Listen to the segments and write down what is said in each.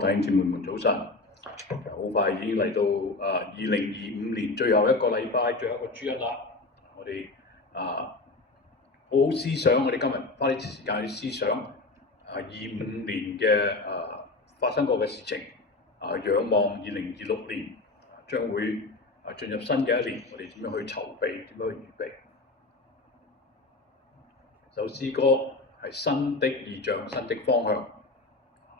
弟兄姊妹們早晨，好快已經嚟到2025年最後一個禮拜，最後一個主日啦。我哋好好思想，我哋今日花啲時間去思想25年嘅發生過嘅事情，仰望2026年將會進入新嘅一年，我哋點樣去籌備，點樣去預備？首詩歌係新的異象，新的方向。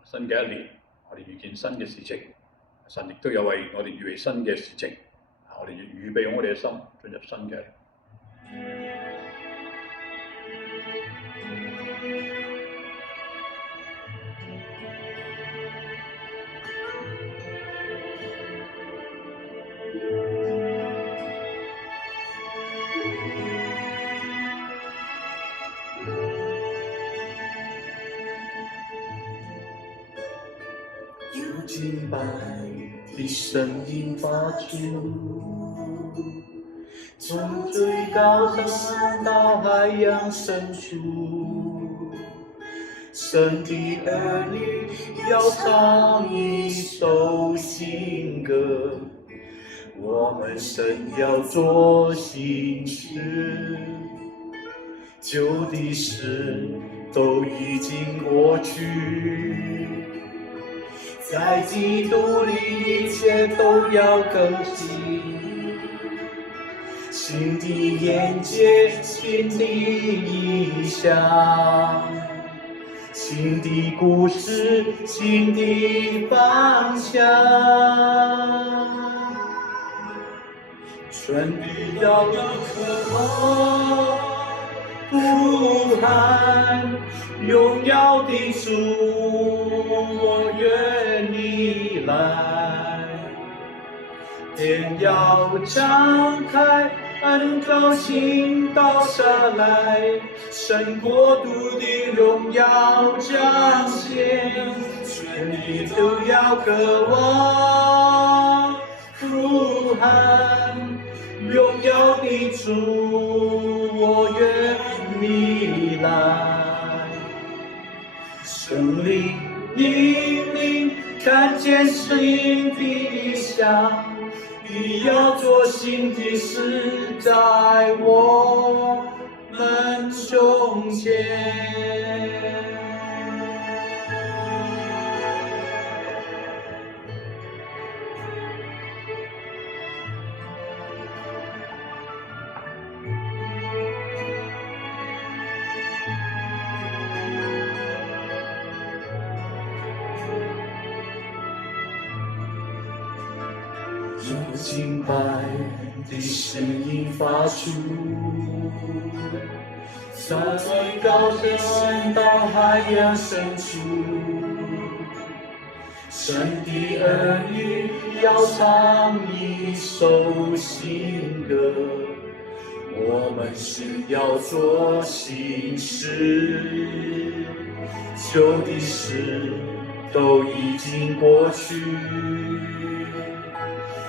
新嘅一年，我哋遇見新嘅事情，神亦都有為我哋預備新嘅事情，我哋要預備我哋嘅心進入新嘅一年。有敬拜的声音发出，从最高山到海洋深处，神的儿女要唱一首新歌，我们神要做新事，旧的事都已经过去，在基督里一切都要更新，新的眼界，新的意象，新的故事，新的方向，春雨要有渴望呼喊荣耀的主，我愿你来，天要张开，恩高倾倒下来，神国度的荣耀彰显，全地都要渴望呼喊荣耀的主，我愿你来。圣灵引领，看见新的意象，你要做新的事在我们中间。有敬拜的声音发出，从最高山到海洋深处，神的儿女要唱一首新歌，我们是要做新事，旧的事都已经过去，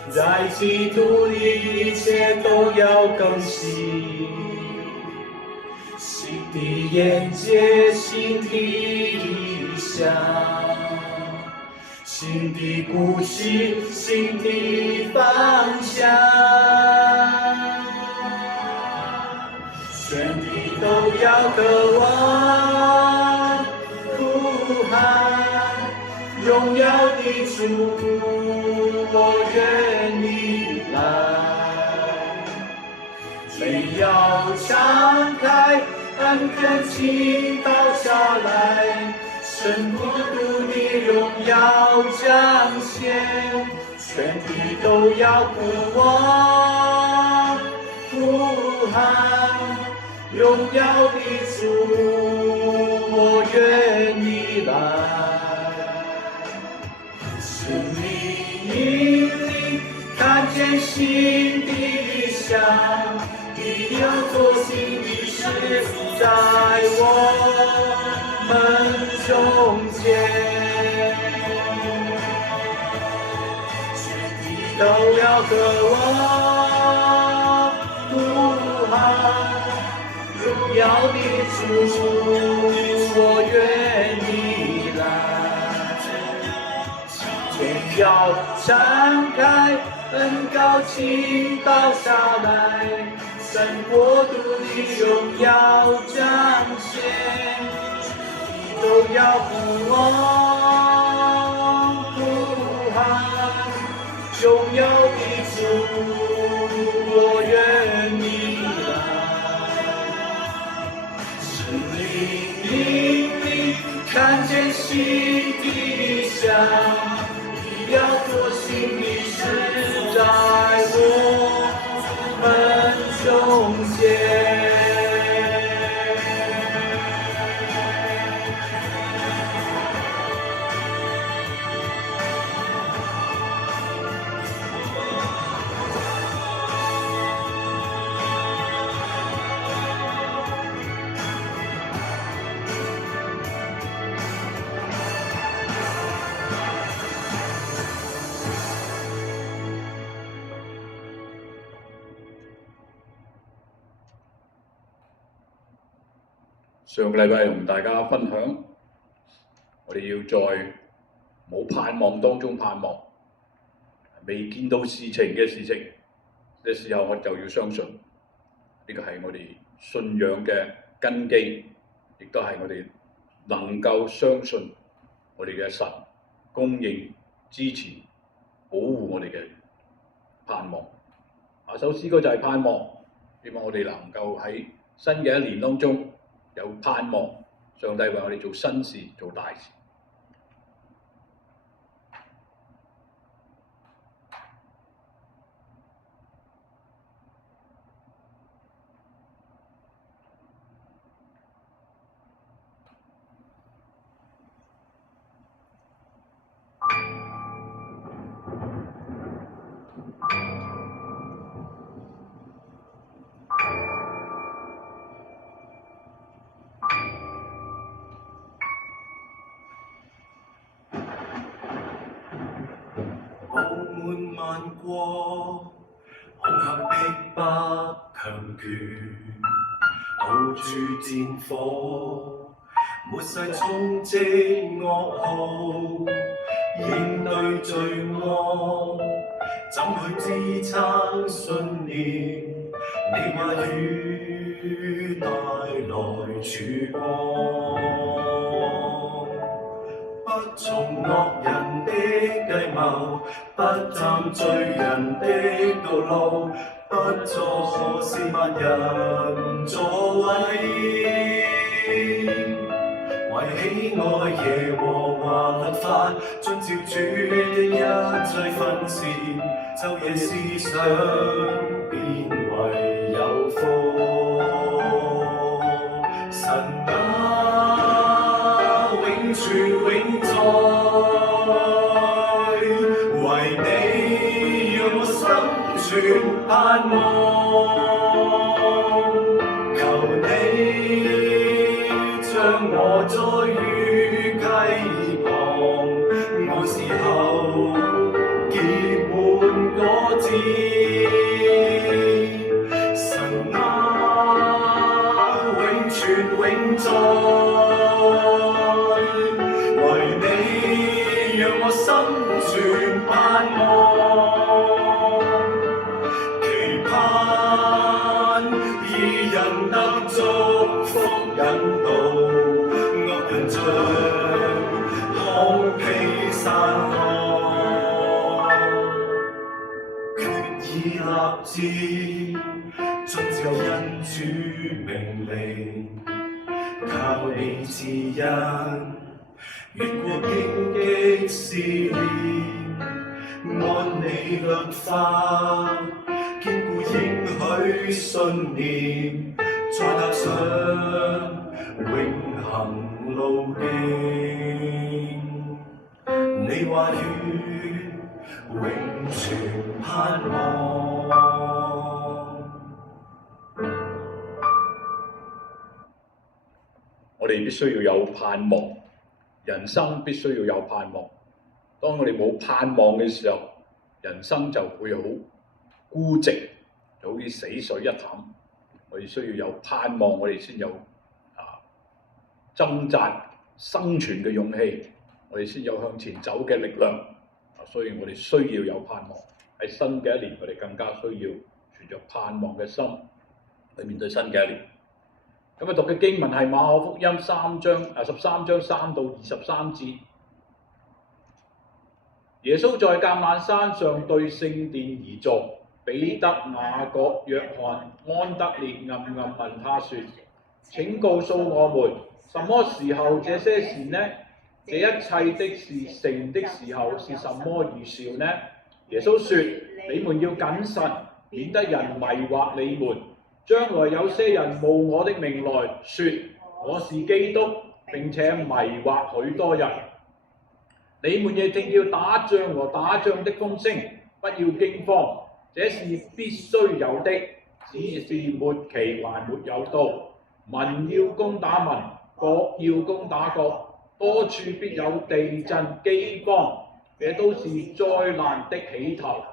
在基督里一切都要更新，新的眼界，新的意象，新的故事，新的方向，全地都要渴望呼喊荣耀的主，我愿你来，门要敞开，恩典倾倒下来，神国度的荣耀彰显，全地都要渴望呼喊荣耀的主，我愿你来。圣灵引领，看见新的意象，你要做新的事在我们中间，全地都要渴望呼喊荣耀的主，我愿你来。要敞開，恩膏傾倒下來，神國度的榮耀彰顯，都要呼喊，榮耀的主，我願你來，看見新的理想，你要做新的事在我們中間。上個禮拜同大家分享，我哋要在冇盼望當中盼望，未見到事情嘅時候，我哋就要相信，呢個係我哋信仰嘅根基，亦都係我哋能夠相信我哋嘅神供應、支持、保護我哋嘅盼望。下首詩歌就係盼望，希望我哋能夠喺新嘅一年當中有盼望，上帝為我哋做新事、做大事。滿萬國，恐嚇逼迫強權，到處戰火，末世充斥惡號，應對罪惡，怎去支撐信念？你話語帶來曙光，不從惡人的計謀，不站罪人的道路，不坐褻慢人座位。為喜愛耶和華律法，遵照主的一切訓示，晝夜思想，變為有福。神啊，永存永在，為你讓我心存盼望，求你將我栽於溪旁，我時候結滿果子。神啊，永存永在，為你讓我心存盼望，期盼義人得祝福引導，惡人像糠秕散開，決意立志遵照恩主命令，靠你指引，越過荊棘試煉，按你律法堅固應許信念，再踏上永恆路徑。你話語永存盼望。我哋必須要有盼望，人生必須要有盼望。當我哋冇盼望嘅時候，人生就會好孤寂，就好似死水一潭。我哋需要有盼望，我哋先有掙扎生存嘅勇氣，我哋先有向前走嘅力量。所以我哋需要有盼望。喺新嘅一年，我哋更加需要存着盼望嘅心去面對新嘅一年。咁啊，讀嘅經文係馬可福音13章3到23節。耶穌在橄欖山上對聖殿而坐，彼得、雅各、約翰、安德烈暗暗問他說：請告訴我們，什麼時候這些事呢？這一切的事成的時候是什麼預兆呢？耶穌說：你們要謹慎，免得人迷惑你們。將來有些人冒我的名來說我是基督，並且迷惑許多人。你們亦聽見打仗和打仗的風聲，不要驚慌，這是必須有的，只是末期還沒有到。民要攻打民，國要攻打國，多處必有地震、饑荒，這都是災難的起頭。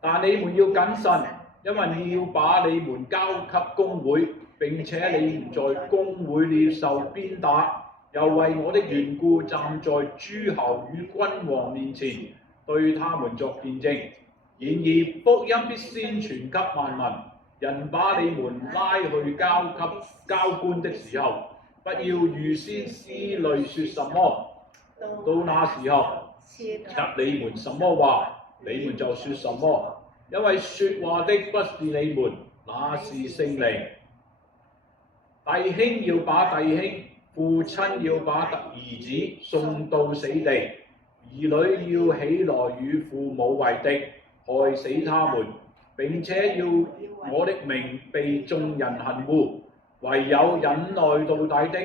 但你們要謹慎，因為要把你們交給公會，並且你們在公會裏受鞭打。又為我的緣故站在諸侯與君王面前，對他們作見證。然而福音必先傳給萬民。人把你們拉去交給交官的時候，不要預先思慮說什麼。到那時候，給你們什麼話，你們就說什麼，因為說話的不是你們，那是聖靈。弟兄要把弟兄，父親要把兒子送到死地，兒女要起來與父母為敵，害死他們，並且要我的名被眾人恨惡。唯有忍耐到底的，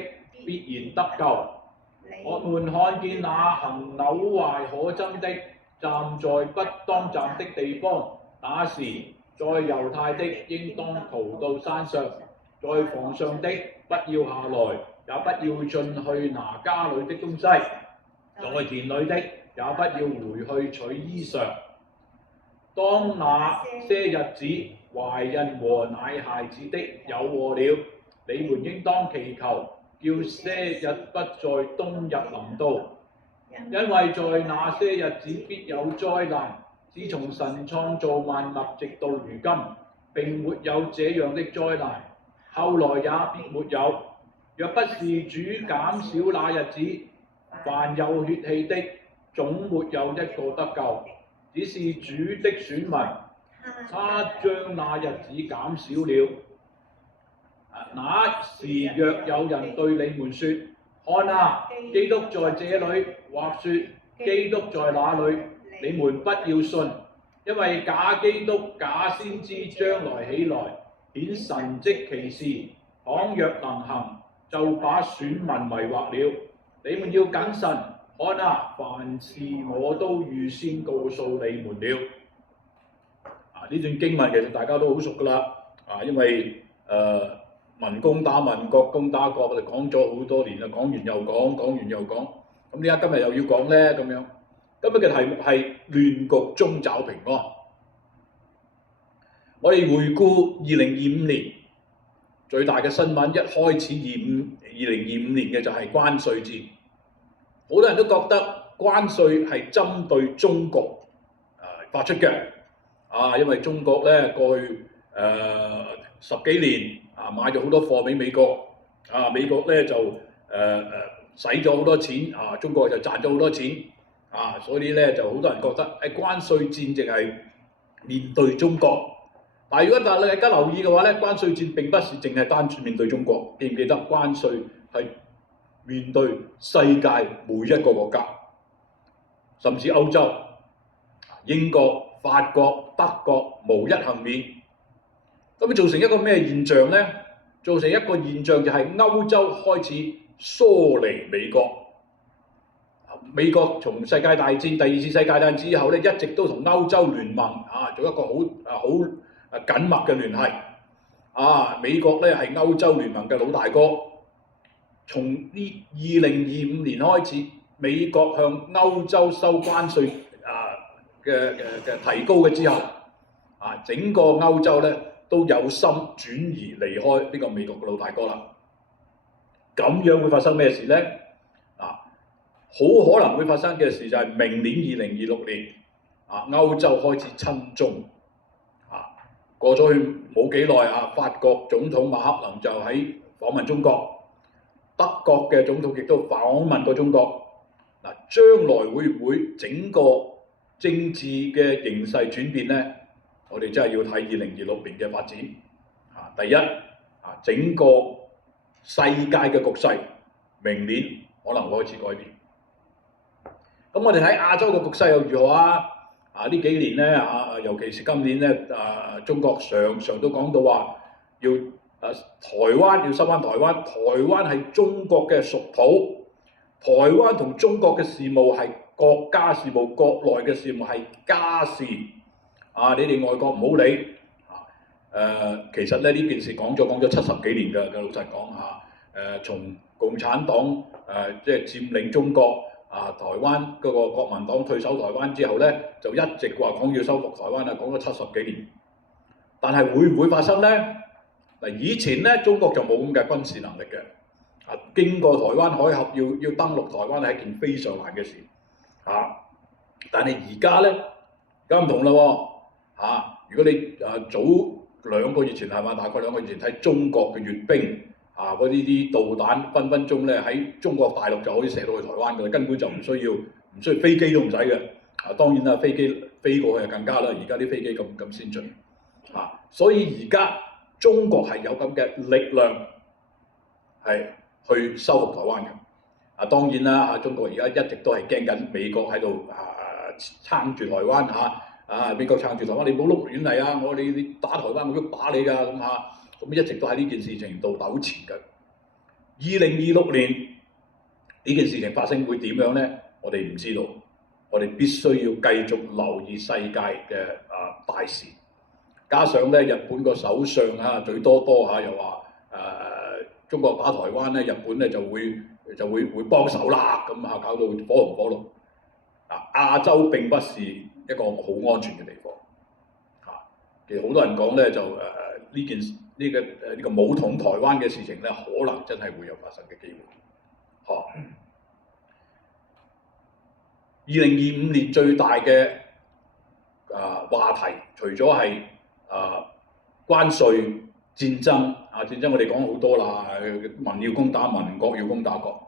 必然得救。我們看見那行朽壞可憎的，站在不當站的地方，那時在猶太的應當逃到山上，在房上的不要下來，也不要進去拿家裏的東西，在田裏的也不要回去取衣裳。當那些日子，懷孕和奶孩子的有禍了，你們應當祈求，叫些日不在冬日臨到，因為在那些日子必有災難。自從神創造萬物直到如今，並沒有這樣的災難，後來也必沒有。若不是主減少那日子，凡有血氣的總沒有一個得救。只是主的選民，他將那日子減少了。那時若有人對你們說：看啊，基督在這裏，或說基督在那裏，你們不要信，因為假基督、假先知將來起來，顯神蹟奇事，倘若能行，就把選民迷惑了。你們要謹慎，看啊，凡事我都預先告訴你們了。呢段經文其實大家都好熟㗎啦。因為民攻打民，國攻打國，我哋講咗好多年啦，講完又講，講完又講。咁點解今日又要講呢？咁樣今日嘅題目係亂局中找平安。我哋回顧2025年最大嘅新聞，一開始2025年嘅就係關稅戰。好多人都覺得關稅係針對中國發出嘅。因為中國咧過去10幾年買咗好多貨俾美國，美國咧就使咗好多錢，中國就賺咗好多錢，所以咧就好多人覺得關稅戰淨係面對中國。但係如果大家留意嘅話咧，關稅戰並不是淨係單純面對中國，記唔記得關稅係面對世界每一個國家，甚至歐洲、英國、法國、德國無一幸免。咁造成一個咩現象呢？造成一個現象就係歐洲開始疏離美國。美國從世界大戰、第二次世界大戰之後咧，一直都同歐洲聯盟做一個好緊密嘅聯繫。美國咧係歐洲聯盟嘅老大哥。從呢2025年開始，美國向歐洲收關稅嘅提高嘅之後，整個歐洲咧都有心轉移離開呢個美國嘅老大哥啦。咁樣會發生咩事呢？好可能會發生嘅事就係明年2026年，歐洲開始親中過咗去冇幾耐法國總統馬克龍就喺訪問中國，德國嘅總統亦都訪問過中國。將來會唔會整個政治嘅形勢轉變呢？我哋真係要睇2026年嘅發展。第一整個世界嘅局勢，明年可能會開始改變。咁我哋睇亞洲嘅局勢又如何呢幾年咧尤其是今年咧中國常常都講到話要台灣要收返台灣，台灣係中國嘅屬土，台灣同中國嘅事務係國家事務，國內嘅事務係家事。你哋外國唔好理。其實咧呢件事講咗70幾年嘅，老實講從共產黨即係佔領中國台灣嗰個國民黨退守台灣之後咧，就一直話講要收復台灣講咗70幾年。但係會唔會發生呢？以前咧中國就冇咁嘅軍事能力嘅。經過台灣海峽要登陸台灣係一件非常難嘅事。但係而家咧，而家唔同啦喎。如果你早2個月前係嘛，大概2個月前睇中國嘅閱兵嗰啲導彈分分鐘咧喺中國大陸就可以射到去台灣嘅，根本就唔需要飛機都唔使嘅。當然啦，飛機飛過去就更加啦，而家啲飛機咁先進。所以而家中國係有咁嘅力量係去收復台灣嘅。當然啦中國而家一直都係驚緊美國喺度撐住台灣美國撐住台灣，你唔好碌遠嚟你打台灣，我都打你㗎咁一直都喺呢件事情度糾纏嘅。2026年呢件事情發生會點樣呢？我哋唔知道，我哋必須要繼續留意世界嘅大事。加上咧，日本個首相嘴多又話中國打台灣咧，日本咧就會幫手啦，咁搞到火紅火綠。亞洲並不是一個好安全嘅地方。其實好多人講咧，就呢個武統台灣嘅事情咧，可能真係會有發生嘅機會。2025年最大嘅話題，除咗係關稅、戰爭戰爭我哋講好多啦，民要攻打民，國要攻打國。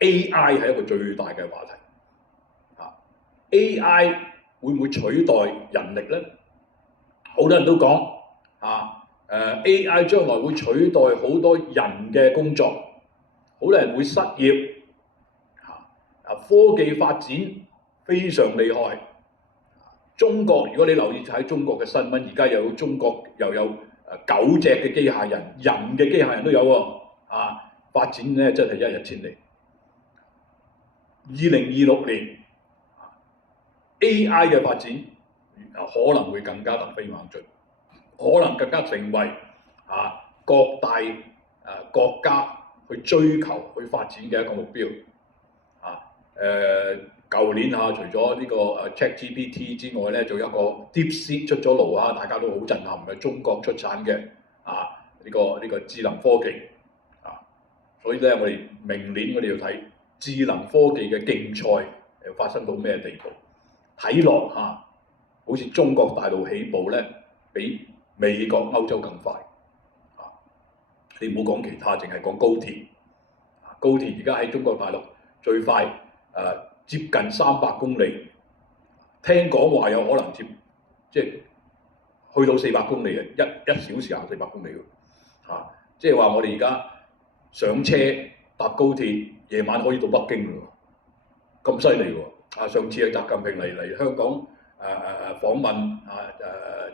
AI 係一個最大嘅話題。AI 會唔會取代人力呢？好多人都講AI 將來會取代好多人嘅工作，好多人會失業。科技發展非常厲害。中國如果你留意睇中國嘅新聞，而家中國又有狗隻嘅機械人，人嘅機械人都有喎。發展咧真係一日千里。2026年 AI 嘅發展可能會更加突飛猛進，可能更加成為各大國家去追求去發展嘅一個目標。舊年除咗呢個ChatGPT 之外咧，仲有一個 DeepSeek 出咗爐大家都好震撼嘅，中國出產嘅呢個智能科技。所以咧我哋明年我哋要睇智能科技嘅競賽發生到咩地步？睇落好似中國大陸起步咧，比美國、歐洲更快。你唔好講其他，淨係講高鐵。高鐵而家喺中國大陸最快接近300公里，聽講話有可能即係去到400公里嘅，一小時行400公里喎。即係話我哋而家上車搭高鐵，夜晚可以到北京喎，咁犀利喎！上次習近平嚟香港訪問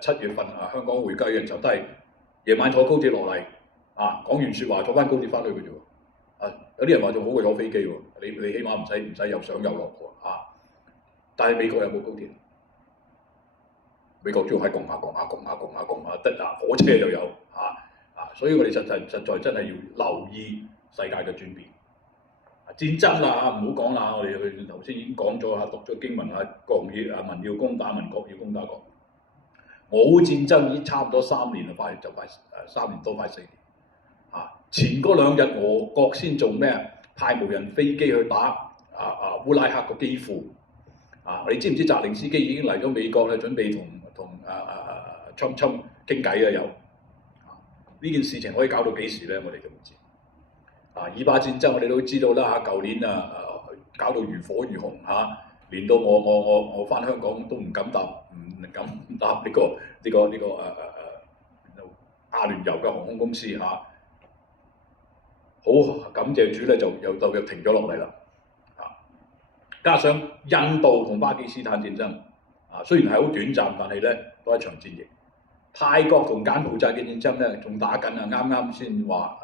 7月份香港會計嘅時候，都係夜晚坐高鐵落嚟講完説話坐翻高鐵翻去嘅啫喎。有啲人話仲好過坐飛機喎，你起碼唔使又上又落喎。但係美國有冇高鐵？美國主要係共下得火車就有所以我哋實在真係要留意世界嘅轉變。戰爭啦唔好講啦，我哋頭先已經講咗讀咗經文國要民要攻打民，國要攻打國。俄烏戰爭已經差唔多3年啦，快3年多快4年。前嗰2日俄國先做咩？派無人飛機去打烏拉克個基輔。你知唔知澤連斯基已經嚟咗美國咧，準備同侵傾偈啊？有呢件事情可以搞到幾時咧？我哋都唔知。以巴戰爭我哋都知道啦嚇，舊年搞到如火如熊嚇，連到我翻香港都唔敢搭呢個阿聯酋嘅航空公司嚇。好感謝主咧，就停咗落嚟啦。加上印度同巴基斯坦戰爭雖然係好短暫，但係咧都係一場戰役。泰國同柬埔寨嘅戰爭咧仲打緊啊！啱啱先話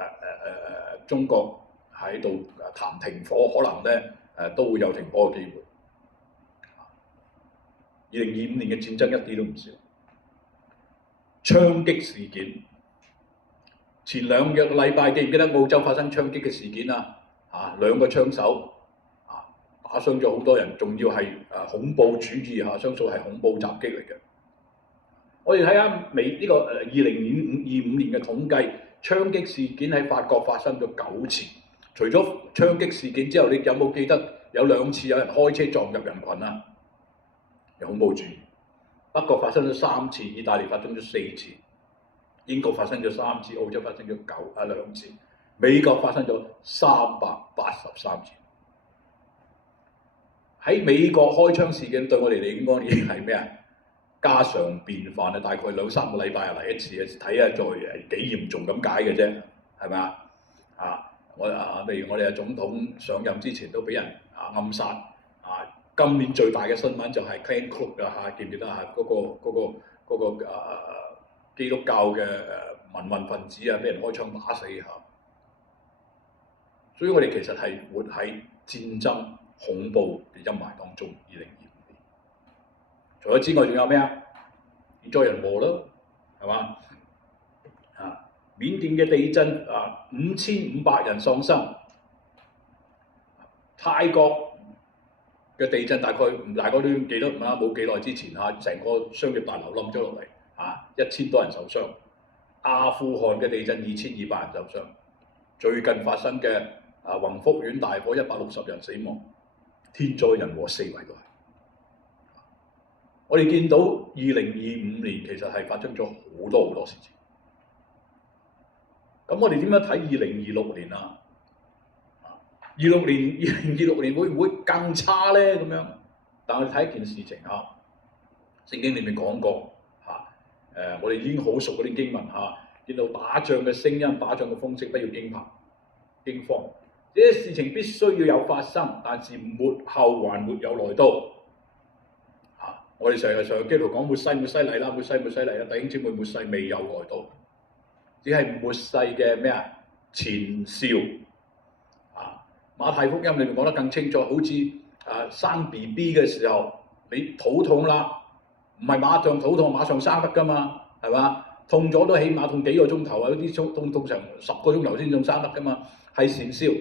中國喺度談停火，可能咧都會有停火嘅機會。2025年嘅戰爭一啲都唔少，槍擊事件。前2個禮拜記唔記得澳洲發生槍擊嘅事件啊？2個槍手打傷咗好多人，仲要係恐怖主義相信係恐怖襲擊嚟嘅。我哋睇下呢個2025年嘅統計，槍擊事件喺法國發生咗9次。除咗槍擊事件之後，你有冇記得有2次有人開車撞入人群啊？有恐怖主義。德國發生咗3次，意大利發生咗4次，英國發生咗3次，澳洲發生咗2次，美國發生咗383次。喺美國開槍事件對我哋嚟講已經係咩啊？家常便飯啊！大概2-3個禮拜嚟一次睇下再幾嚴重咁解嘅啫，係咪啊？例如我哋嘅總統上任之前都俾人暗殺今年最大嘅新聞就係 Clan Cook 記唔記得嗰個基督教嘅民運分子俾人開槍打死所以我哋其實係活喺戰爭恐怖嘅陰霾當中。2025年，除咗之外，仲有咩啊？天災人禍咯，係嘛？緬甸嘅地震5500人喪生，泰國嘅地震大概都記得冇幾耐之前成個商業大樓冧咗落嚟，1000多人受傷。阿富汗嘅地震2200人受傷。最近發生嘅宏福苑大火160人死亡，天災人禍4圍都係。我哋見到2025年其實係發生咗好多事情。咁我哋點樣睇2026年啊？2026年會唔會更差呢？咁樣，但我哋睇一件事情聖經裏面講過我哋已經好熟嗰啲經文見到打仗嘅聲音、打仗嘅風聲，不要驚慌。這些事情必須要有發生，但是末後還沒有來到。我哋成日基督徒講末世嚟啦，末世嚟啦，弟兄姊妹，末世未有來到，只係末世嘅咩前兆。馬太福音裏面講得更清楚，好似生 BB 嘅時候，你肚痛啦，唔係馬上肚痛馬上生得㗎嘛，係嘛？痛咗都起碼痛幾個鐘頭有啲痛成10個鐘頭先仲生得㗎嘛，係前兆，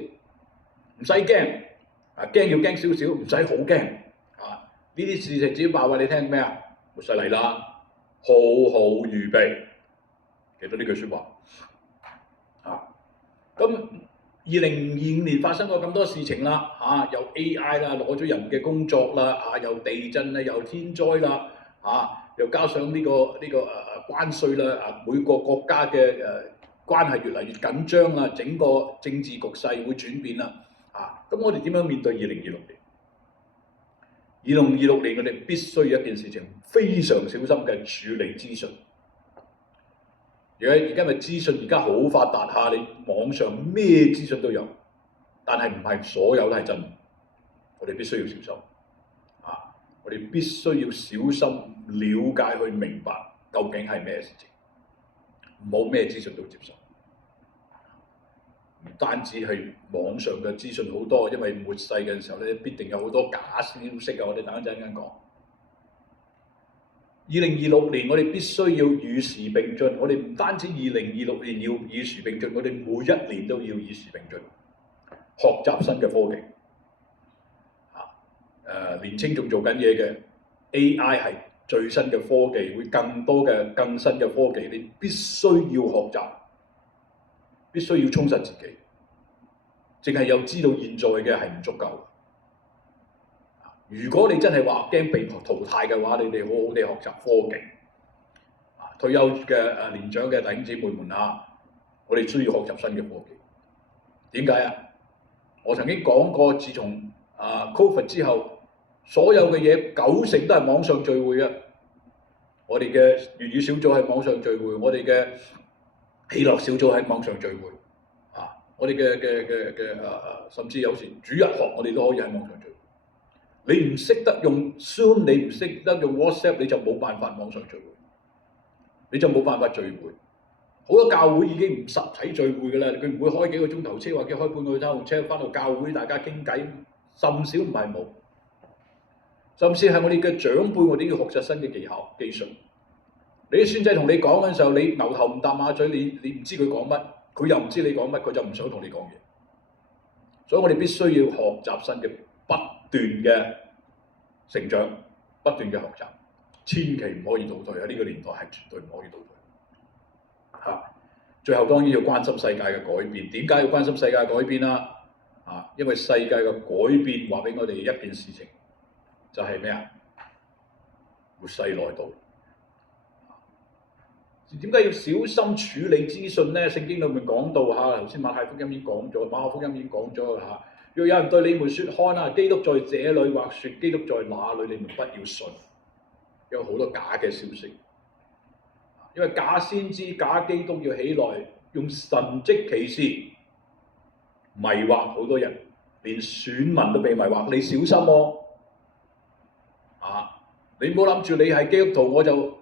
唔使驚，驚要驚少少，唔使好驚。呢啲事情只要話你聽咩末世嚟啦，好好預備，記得呢句説話。咁2025年發生過咁多事情啦，又 AI 啦，攞咗人嘅工作啦，又地震啦，又天災啦，又加上呢個關稅啦，每個國家嘅關係越嚟越緊張啦，整個政治局勢會轉變啦，咁我哋點樣面對2026年？2026年我哋必須有一件事情非常小心嘅處理資訊。而家咪資訊而家好發達你網上咩資訊都有，但係唔係所有都係真。我哋必須要小心我哋必須要小心了解去明白究竟係咩事情，唔好咩資訊都接受。唔單止係網上嘅資訊好多，因為末世嘅時候咧，必定有好多假消息我哋等一陣講。2026年我哋必須要與時並進，我哋唔單止2026年要與時並進，我哋每一年都要與時並進，學習新嘅科技。年青仲做緊嘢嘅 AI 係最新嘅科技，會更多嘅更新嘅科技，你必須要學習，必須要充實自己。淨係有知道現在嘅係唔足夠。如果你真係話驚被淘汰嘅話，你哋好好地學習科技。退休嘅年長嘅弟兄姊妹們啊，我哋需要學習新嘅科技。點解啊？我曾經講過，自從Covid 之後，所有嘅嘢90%都係網上聚會嘅。我哋嘅粵語小組喺網上聚會，我哋嘅喜樂小組喺網上聚會。我哋甚至有時主日學，我哋都可以喺網上聚會。你唔識得用 Zoom， 你唔識得用 WhatsApp， 你就冇辦法網上聚會，你就冇辦法聚會。好多教會已經唔實體聚會㗎啦，佢唔會開幾個鐘頭車或者開半個鐘頭車翻到教會大家傾偈，甚少唔係冇。甚至係我哋嘅長輩，我哋要學習新嘅技巧技術。你啲孫仔同你講嘅時候，你牛頭唔搭馬嘴，你唔知佢講乜，佢又唔知你講乜，佢就唔想同你講嘢。所以我哋必須要學習新嘅，不斷嘅成長，不斷嘅學習，千祈唔可以倒退。喺呢個年代係絕對唔可以倒退。最後當然要關心世界嘅改變。點解要關心世界嘅改變啊？因為世界嘅改變話俾我哋一件事情，就係咩啊？末世來到。點解要小心處理資訊呢？聖經裏面講到頭先馬太福音已經講咗，馬可福音已經講咗若有人對你們說看基督在這裏，或說基督在那裏，你們不要信，有好多假嘅消息。因為假先知、假基督要起來，用神蹟奇事迷惑好多人，連選民都被迷惑。你小心喎！你唔好諗住你係基督徒我就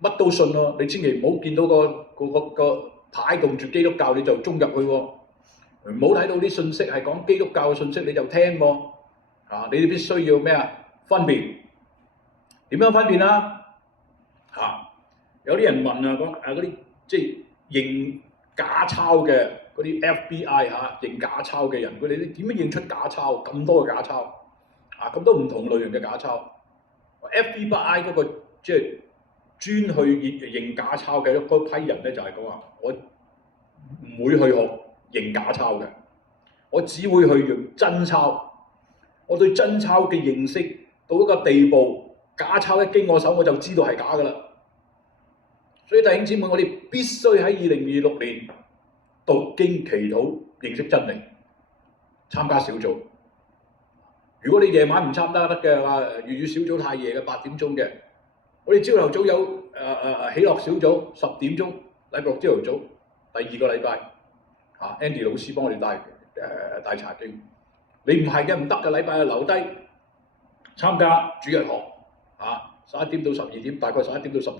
乜都信喎。你千祈唔好見到個牌動住基督教你就衝入去喎。唔好睇到啲信息係講基督教嘅信息你就聽喎。你哋必須要咩啊？分辨。點樣分辨啊？有啲人問講嗰啲即係認假鈔嘅嗰啲 FBI 認假鈔嘅人，佢哋點樣認出假鈔？咁多嘅假鈔咁多唔同類型嘅假鈔。FBI 嗰個即係專去認假鈔嘅嗰批人咧，就係講話我唔會去學認假鈔嘅，我只會去用真鈔。我對真鈔嘅認識到一個地步，假鈔一經我手我就知道係假㗎啦。所以弟兄姊妹，我哋必須喺2026年讀經祈禱，認識真理，參加小組。如果你夜晚唔參加得嘅話，粵語小組太夜嘅8點鐘嘅，我哋朝頭早有喜樂小組10點鐘，禮拜六朝頭早，第2個禮拜Andy 老師幫我哋帶查經。你唔係嘅唔得嘅，禮拜日留低參加主日學11點到12點，大概11點到11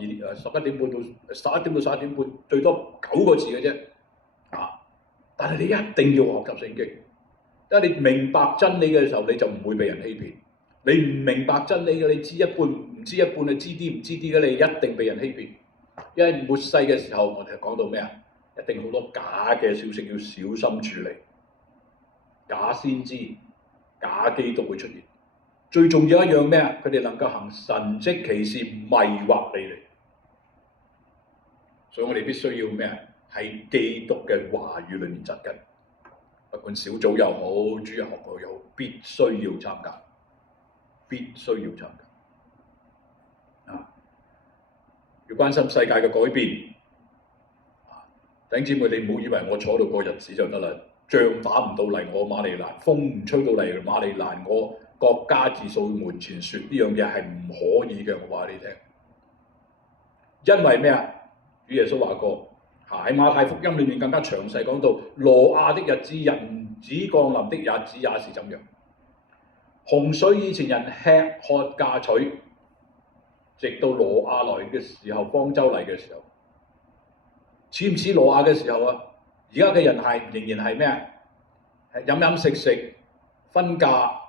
點半到11點到11點半，最多9個字嘅啫。但係你一定要學習聖經，因為你明白真理嘅時候，你就唔會被人欺騙。你唔明白真理嘅，你知一半唔知一半，你知啲唔知啲嘅，你一定被人欺騙。因為末世嘅時候，我哋講到咩啊？一定好多假嘅消息要小心處理，假先知、假基督會出現。最重要一樣咩啊？佢哋能夠行神蹟奇事迷惑你哋，所以我哋必須要咩啊？喺基督嘅話語裏面扎根，不管小組又好，主日學又好，必須要參加，必須要參加。要關心世界嘅改變。弟兄姊妹，你唔好以為我坐到過日子就得啦，仗打唔到嚟我馬利蘭，風唔吹到嚟馬利蘭，我國家自掃門前雪，呢樣嘢係唔可以嘅。我話你聽，因為咩啊？主耶穌話過，喺馬太福音裏面更加詳細講到，挪亞的日子、人子降臨的日子也是怎樣。洪水以前人吃喝嫁娶，直到挪亞來嘅時候，方舟嚟嘅時候，似唔似挪亞嘅時候啊？而家嘅人仍然係咩啊？飲飲食食、婚嫁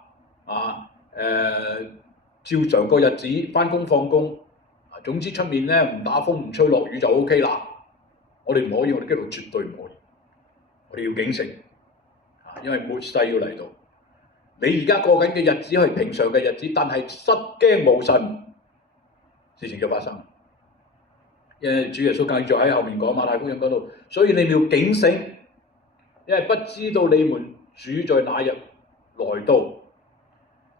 照常過日子，返工放工。總之出面咧唔打風唔吹落雨就 OK 啦。我哋唔可以，我哋基督徒絕對唔可以。我哋要警醒，因為末世要嚟到。你而家過緊嘅日子係平常嘅日子，但係失驚無神，事情就發生。因為主耶穌繼續喺後面講，馬太福音講到，所以你們要警醒，因為不知道你們主在哪日來到。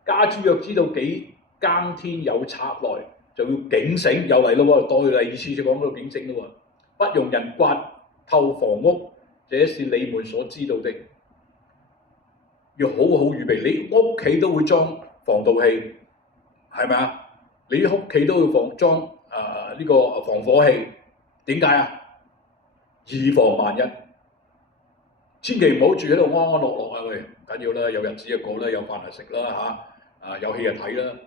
家豬若知道幾更天有賊來，就要警醒，又嚟咯喎，第二次就講到警醒咯喎，不容人刮透房屋，這是你們所知道的。要好好預備，你屋企都會裝防盜器，係咪啊？你屋企都會裝呢個防火器，點解啊？以防萬一，千祈唔好住喺度安安樂樂啊！喂，唔緊要啦，有日子就過啦，有飯就食啦嚇，有戲就睇啦。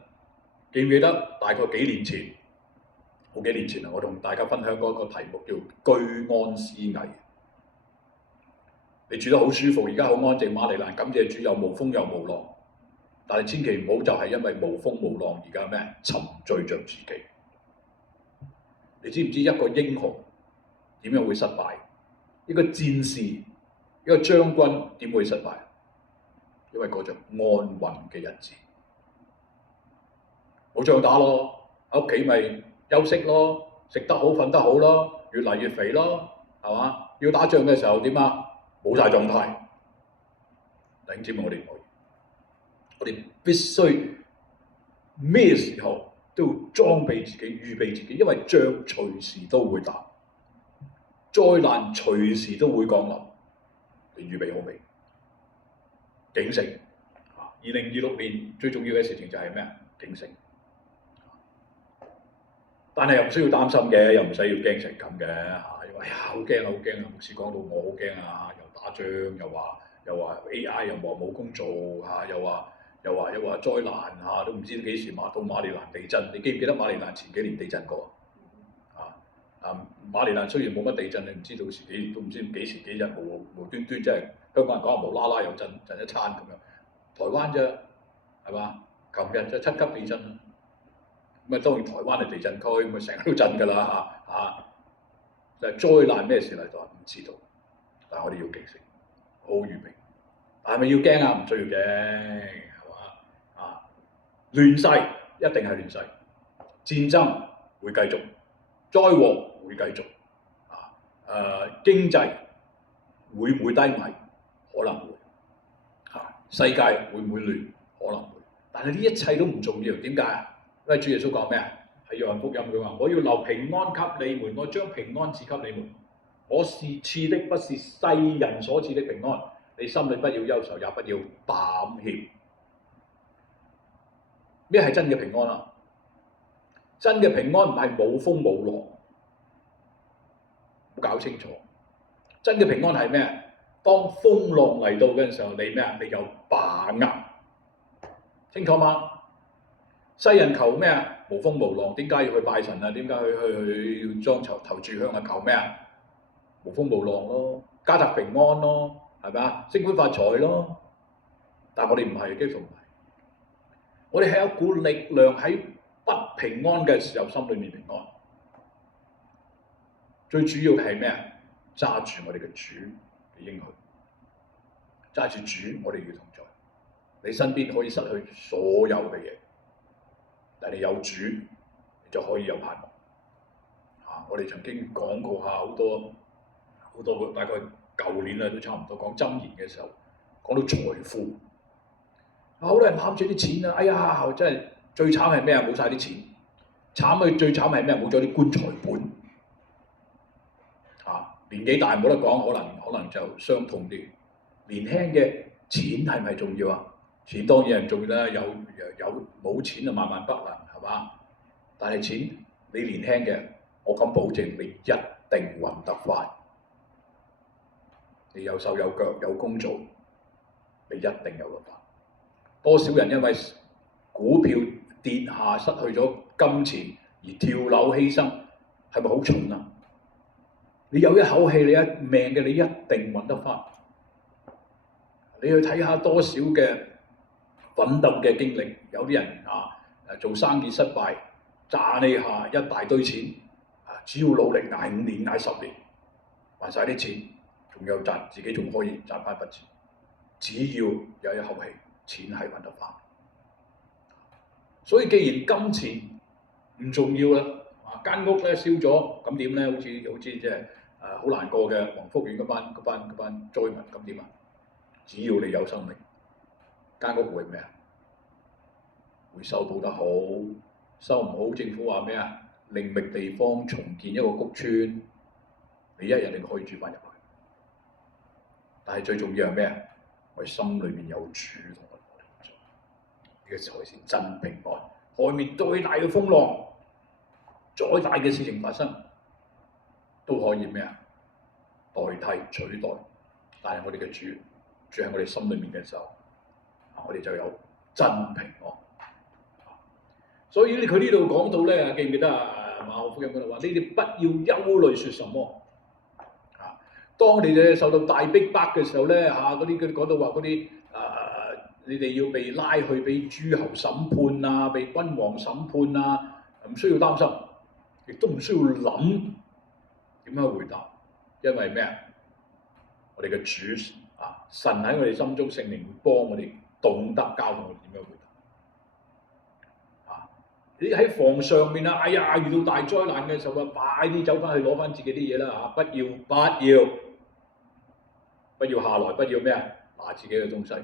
記唔記得大概幾年前？好幾年前啊，我同大家分享過一個題目叫居安思危。你住得好舒服，而家好安靜，馬尼蘭感謝主又無風又無浪，但係千祈唔好就係因為無風無浪而家咩沉醉着自己。你知唔知一個英雄點樣會失敗？一個戰士、一個將軍點會失敗？因為過着安穩嘅日子，冇仗打咯，喺屋企咪休息咯，食得好瞓得好咯，越嚟越肥咯，係嘛？要打仗嘅時候點啊？冇晒狀態，弟兄姊妹，我哋唔可以，我哋必須咩時候都要裝備自己、預備自己，因為仗隨時都會打，災難隨時都會降臨，你預備好未？警醒！2026年最重要嘅事情就係咩？警醒！但係又唔需要擔心嘅，又唔使要驚成咁嘅嚇。哎呀，好驚啊，好驚啊！牧師講到我好驚啊，又打仗，又話 AI 又話冇工做嚇，又話災難嚇，都唔知幾時到馬尼蘭地震。你記唔記得馬尼蘭前幾年地震過馬尼蘭雖然冇乜地震，你唔知道都唔知幾時幾日無端端即係香港人講無啦啦又震一餐咁樣。台灣啫，係嘛？琴日就7級地震，咁啊當然台灣係地震區，咁啊成日都震㗎啦嚇。就係災難咩事嚟到唔知道，但係我哋要警醒，好好預備。係咪要驚啊？唔需要驚，係嘛？亂世一定係亂世，戰爭會繼續，災禍會繼續，經濟會唔會低迷？可能會，世界會唔會亂？可能會，但係呢一切都唔重要，點解啊？因為主耶穌講咩啊？係約翰福音佢話：我要留平安給你們，我將平安賜給你們。我是賜的不是世人所賜的平安，你心裏不要憂愁，也不要膽怯。咩係真嘅平安啊？真嘅平安唔係冇風冇浪，冇搞清楚。真嘅平安係咩？當風浪嚟到嘅時候，你咩啊？你有把握，清楚嗎？世人求咩啊？無風無浪，點解要去拜神啊？點解去要裝頭炷香啊？求咩啊？無風無浪咯，家宅平安咯，係咪啊？升官發財咯。但係我哋唔係，基督徒唔係。我哋係有股力量喺不平安嘅時候，心裏面平安。最主要係咩啊？揸住我哋嘅主嘅應許，揸住主，我哋要同在。你身邊可以失去所有嘅嘢，但你有主，你就可以有盼望。我哋曾經講過下好多，大概舊年啦都差唔多講箴言嘅時候，講到財富。好多人攬住啲錢啊！哎呀，真係最慘係咩啊？冇晒啲錢，最慘係咩？冇咗啲棺材本。年紀大冇得講，可能就傷痛啲。年輕嘅錢係咪重要啊？錢當然係重要啦，有冇錢就萬萬不能，係嘛？但係錢你年輕嘅，我敢保證你一定揾得翻。你有手有腳有工做，你一定有得翻。多少人因為股票跌下失去咗金錢而跳樓犧牲，係咪好蠢啊？你有一口氣，你一命嘅，你一定揾得翻。你去睇下多少嘅奮鬥嘅經歷，有啲人做生意失敗，炸你下一大堆錢，只要努力捱5年捱10年，還晒啲錢，仲有自己仲可以賺翻筆錢。只要有一口氣，錢係揾得翻。所以既然金錢唔重要啦，間屋咧燒咗，咁點咧？好似即係好難過嘅黃福園嗰班災民，咁點啊？只要你有生命，間屋會咩啊？會修補得好，修唔好政府話咩啊？另覓地方重建一個谷村，你一日你可以住翻入去。但係最重要係咩啊？我哋心裏面有主同我哋同在，呢個才是真平安。外面再大嘅風浪，再大嘅事情發生，都可以咩啊？代替取代。但係我哋嘅主住喺我哋心裏面嘅時候，我哋就有真平安。所以佢呢度講到咧，記唔記得啊？馬可福音嗰度話：你哋不要憂慮説什麼。當你哋受到大逼迫嘅時候咧，嗰啲講到話嗰啲你哋要被拉去俾諸侯審判啊，被君王審判啊，唔需要擔心，亦都唔需要諗點樣回答，因為咩啊？我哋嘅主神喺我哋心中，聖靈會幫我哋懂得教導我哋點樣回答。你喺房上面啊，哎呀，遇到大災難嘅時候啊，快啲走翻去攞翻自己啲嘢啦嚇，不要下來，不要咩啊？拿自己嘅東西。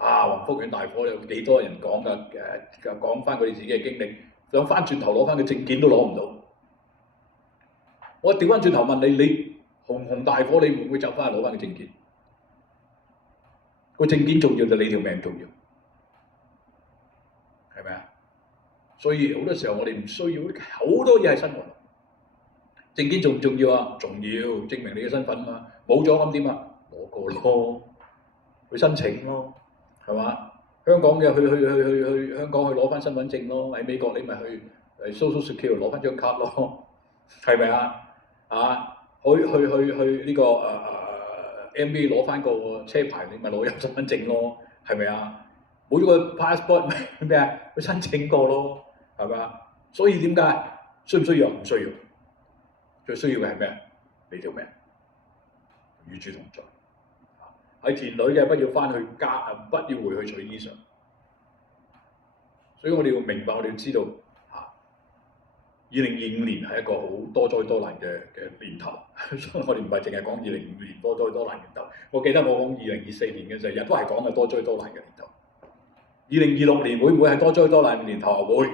宏福苑大火有幾多人講㗎？講翻佢哋自己嘅經歷，想翻轉頭攞翻個證件都攞唔到。我調翻轉頭問你，你紅大火，你會唔會走翻去攞翻個證件？個證件重要就你條命重要，係咪啊？所以好多時候我哋唔需要好多嘢係身外。證件重唔重要啊？重要，證明你嘅身份嘛。冇咗咁點啊？攞過咯，去申請咯，係嘛？香港嘅去香港去攞翻身份證咯。喺美國你咪去Social Security 攞翻張卡咯，係咪啊？去呢個MV 攞翻個車牌，你咪攞入身份證咯，係咪啊？冇咗個 passport 咪咩啊？去申請過咯，係咪啊？所以點解需唔需要？唔需要，最需要嘅係咩？你條命與主同在。喺田裏嘅不要翻去不要回去取衣裳。所以我哋要明白，我哋要知道2025年係一個好多災多難嘅年頭，所以我哋唔係淨係講2025年多災多難年頭。我記得我講2024年嘅時候，日都係講嘅多災多難嘅年頭。2026年會唔會係多災多難嘅年頭？會，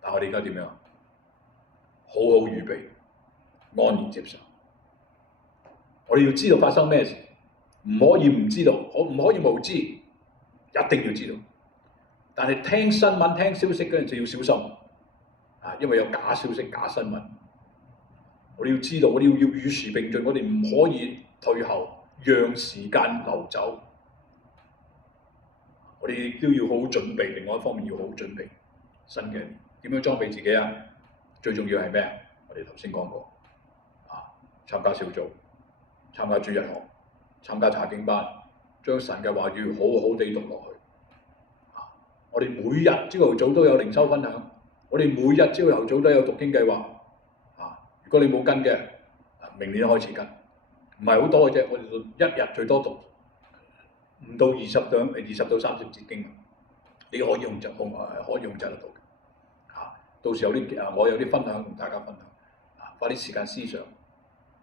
但我哋而家點樣？好好預備，安然接受。我哋要知道發生咩事，唔可以唔知道，唔可以無知，一定要知道。但係聽新聞、聽消息嗰陣時要小心。因為有假消息、假新聞，我哋要知道，我哋要與時並進，我哋唔可以退後，讓時間流走。我哋亦都要好好準備，另外一方面要好好準備新嘅年。點樣裝備自己啊？最重要係咩？我哋頭先講過，參加小組、參加主日學、參加查經班，將神嘅話語好好地讀落去。我哋每日朝頭早都有靈修分享。我哋每日朝頭早都有讀經計劃，如果你冇跟嘅，明年開始跟，唔係好多嘅啫。我哋一日最多讀5到20到30節經，你可以控制得到嘅。到時有啲我有啲分享同大家分享，花啲時間思想，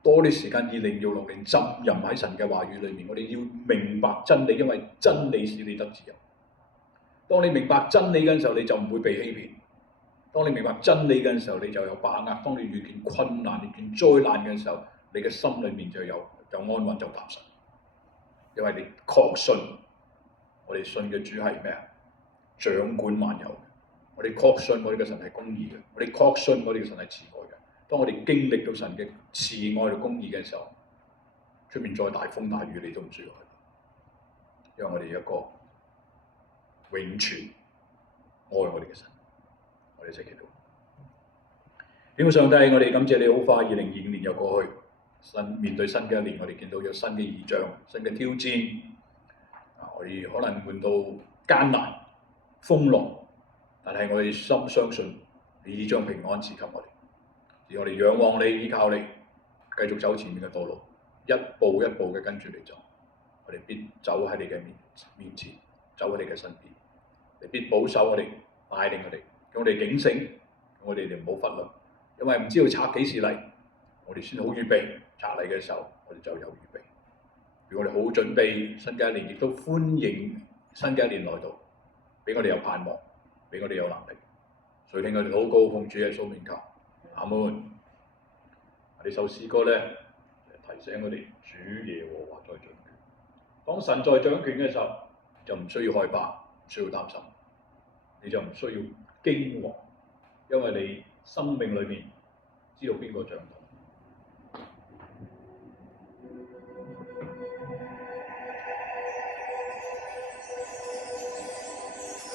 多啲時間2026年浸淫喺神嘅話語裏面。我哋要明白真理，因為真理使你得自由。當你明白真理嘅時候，你就唔會被欺騙。當你明白真理嘅時候，你就有把握。當你遇見困難、遇見災難嘅時候，你嘅心裏面就安穩，就踏實。因為你確信，我哋信嘅主係咩啊？掌管萬有。我哋確信我哋嘅神係公義嘅，我哋確信我哋嘅神係慈愛嘅。當我哋經歷到神嘅慈愛同公義嘅時候，出面再大風大雨你都唔需要去，因為我哋有一個永存愛我哋嘅神。我哋一齊祈禱。天父上帝，我哋感謝你，好快2025年又過去，面對新嘅一年，我哋見到有新嘅異象、新嘅挑戰。我哋可能換到艱難、風浪，但係我哋深相信你已將平安賜給我哋。而我哋仰望你、依靠你，繼續走前面嘅道路，一步一步嘅跟住你走。我哋必走喺你嘅面前，走喺你嘅身邊，你必保守我哋，帶領我哋。叫我哋警醒，我哋唔好忽略，因為唔知道賊幾時嚟，我哋先好預備。賊嚟嘅時候，我哋就有預備。如果我哋好準備新嘅一年，亦都歡迎新嘅一年來到。俾我哋有盼望，俾我哋有能力。所以聽我哋禱告，奉主耶穌名求，阿門。呢首詩歌咧提醒我哋，主耶和華在掌權。當神在掌權嘅時候，就唔需要害怕，唔需要擔心，你就唔需要驚惶，因為你生命裏面知道邊個掌舵。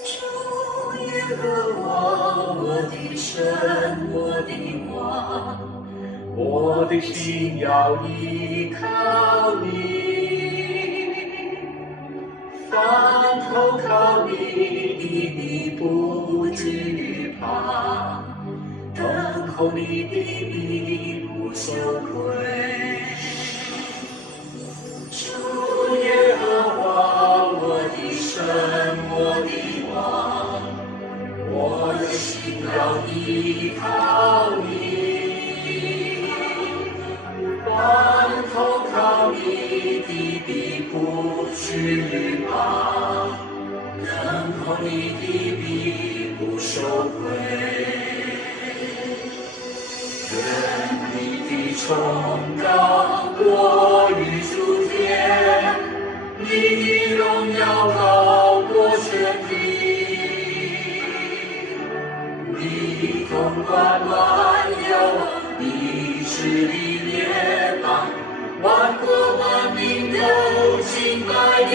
主耶和華，我的神，我的王，我的心要依靠你，凡投靠你的必不懼怕，等候你的必不羞愧。主耶和華，我的神，我的王，我的心要依靠你，凡投靠你的必不懼怕，等候你的必不羞愧。願你的崇高過於諸天，你的榮耀高過全地，你統管萬有，你治理列邦，萬國萬民都敬拜你。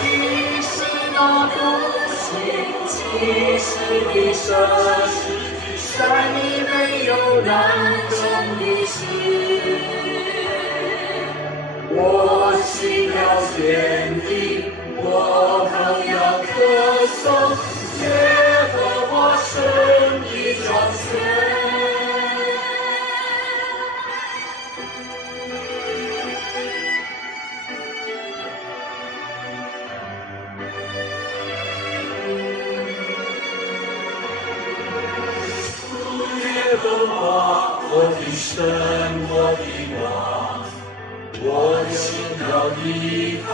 你是那獨行其事的神，在你沒有難成的事。我心要堅定，我口要歌頌耶和華神的掌權。耶和華，我的神，我的王，我心要依靠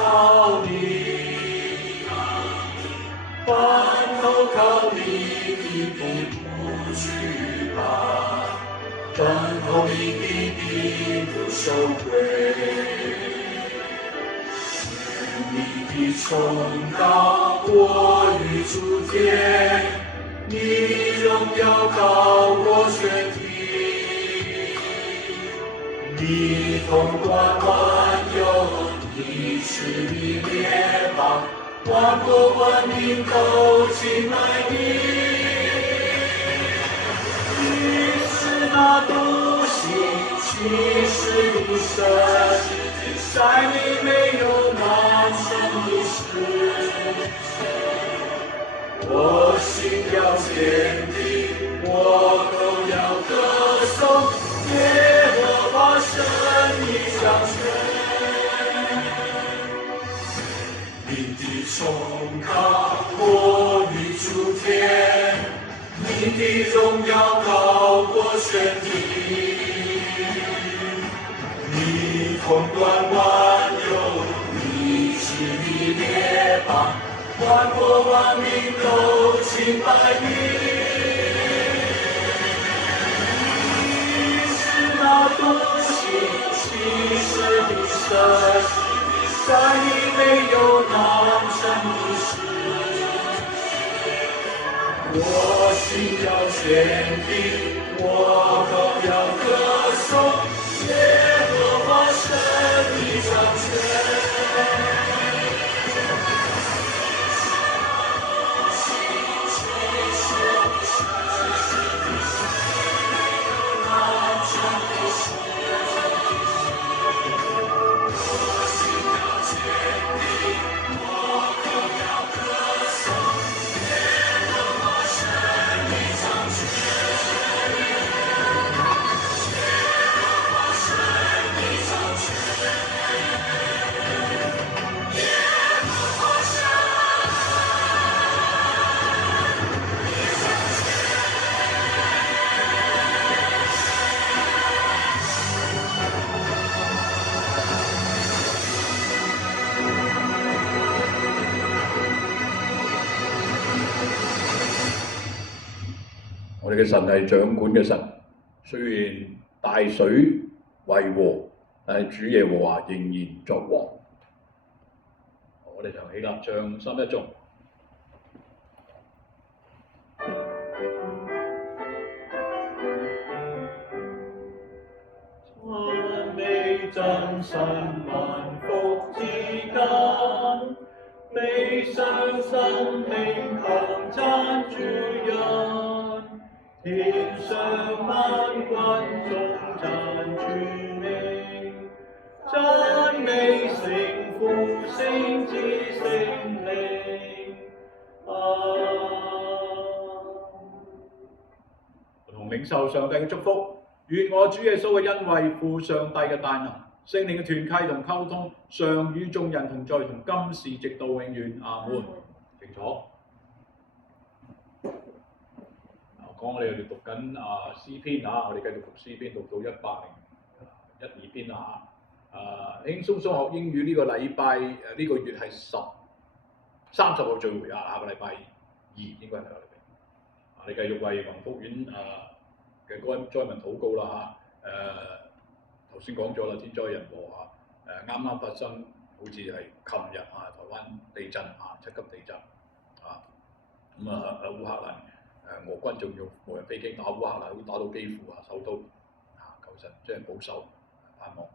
你，凡投靠你的必不懼怕，等候你的必不羞愧。你的崇高過於諸天，你榮耀高過全地，你統管萬有，你治理列邦，萬國萬民都敬拜你。你是那獨行其事的神，在你沒有難成的事。我心要堅定，我口要歌頌耶和華神的掌權。你的崇高過於諸天，你的榮耀高過全地，你統管萬有，你治理列邦，萬國萬民都敬拜你。你是那獨行其事的神，在你沒有難成的事。我心要堅定，我口要歌頌耶和華神的掌權。哋嘅神係掌管嘅神，雖然大水為禍，但係主耶和華仍然作王。我哋就起立唱三一頌。讚美真神萬福之間，悲傷生命求讚主人，天上萬軍中讚主名，讚美聖父聖子聖靈。同領受上帝嘅祝福，願我主耶穌嘅恩惠、父上帝嘅大能、聖靈嘅團契同溝通，常與眾人同在，同今時直到永遠。阿門。清楚。講我哋又讀緊詩篇啊，我哋繼續讀詩篇，讀到102篇啊。輕鬆鬆學英語呢個禮拜呢個月係30號聚會啊，下個禮拜2應該係下個禮拜。你繼續為宏福院嘅災民禱告啦嚇。頭先講咗啦，天災人禍啊，啱啱發生，好似係琴日啊，台灣地震啊，7級地震啊。咁烏克蘭俄軍仲用無人飛機打烏克蘭，會打到基輔啊首都啊，求神即係保守盼望。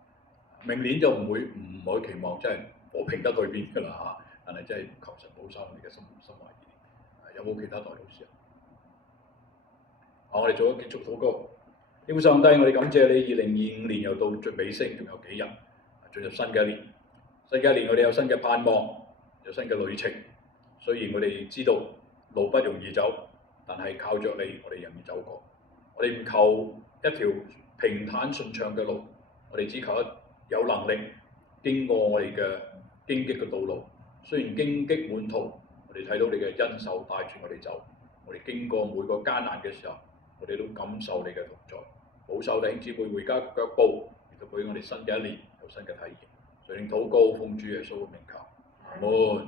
明年就唔可以期望即係和平得去邊㗎啦嚇，但係即係求神保守你嘅心懷意念。有冇其他代禱事啊？我哋做咗結束禱告。天父上帝，我哋感謝你，2025年又到最尾聲，仲有幾日進入新嘅一年。新嘅一年我哋有新嘅盼望，有新嘅旅程。雖然我哋知道路不容易走，但係靠着你，我哋仍然走過。我哋唔求一條平坦順暢嘅路，我哋只求有能力經過我哋嘅荊棘嘅道路。雖然荊棘滿途，我哋睇到你嘅恩手帶住我哋走。我哋經過每個艱難嘅時候，我哋都感受你嘅同在。保守弟兄姊妹回家腳步，亦都俾我哋新嘅一年有新嘅體驗。垂聽禱告，奉主耶穌嘅名求，阿門。